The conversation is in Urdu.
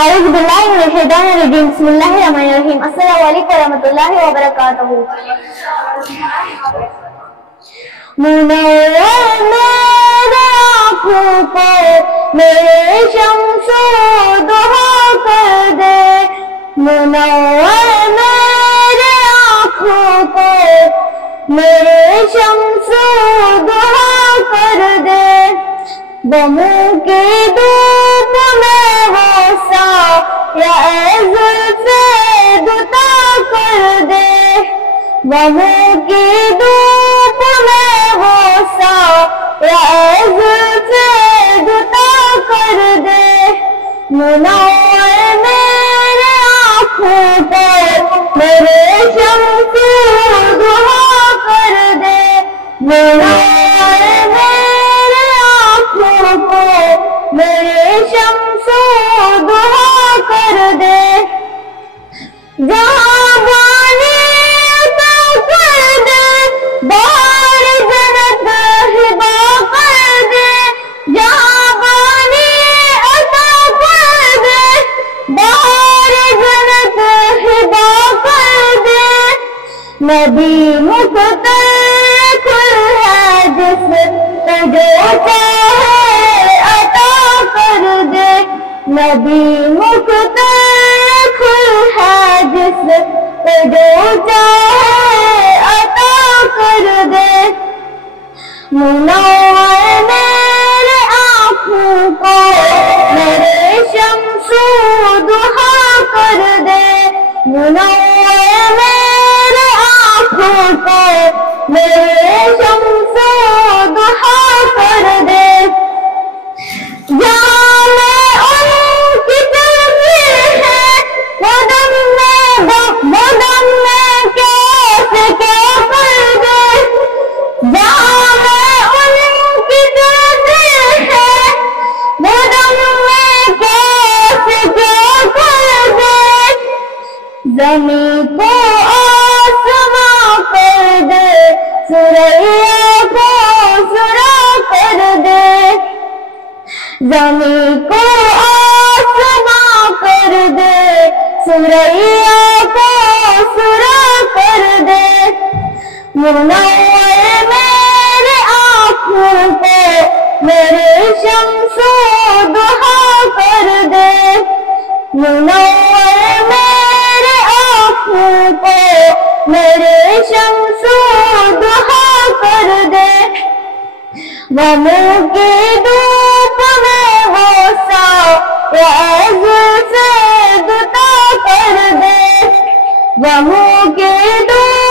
اعوذ باللہ من الشیطان الرجیم بسم اللہ الرحمن الرحیم السلام علیکم ورحمۃ اللہ وبرکاتہ۔ منور میرے آنکھوں کو میرے شمس و ضحیٰ کر دے، منور میرے آنکھوں کو میرے شمس و ضحیٰ کر دے، غموں کی دھوپ میں وہ سایہ زلف دتا کر دے، غموں کی دھوپ میں وہ سایہ زلف دتا کر دے، منور میرے آنکھوں پر میرے شمس و ضحیٰ کر دے، منور میرے آنکھوں کو میرے شمس و ضحیٰ کر دے، جہاں بانی عطا کر دے، بہار جنت ہبا کر دے، جہاں بانی عطا کر دے، بہار جنت ہبا کر دے، نبی مختار کھل ہے جس کو جو چاہے عطا کر دے، نبی مختار کھل ہے جس کو جو چاہے عطا کر دے، منور میرے آنکھوں کو میرے شمس و ضحیٰ کر دے، منور میرے آنکھوں کو میرے شمس و ضحیٰ کر دے، جہاں میں ان کی تلفی ہے وہ دم میں کیسے کیا کر دے، جہاں میں ان کی تلفی ہے وہ دم میں کیسے کیا کر دے، زمین کو آسماں کر دے، ثریا کو ثرا کر دے، زمین کو آسماں کر دے، ثریا کو ثرا کر دے، منور میرے آنکھوں کو میرے شمس و ضحیٰ کر دے، منور میرے آنکھوں کو میرے شمس و ضحیٰ کر دے، غموں کی دھوپ میں وہ سایہ زلف دتا کر دے، غموں کی دھوپ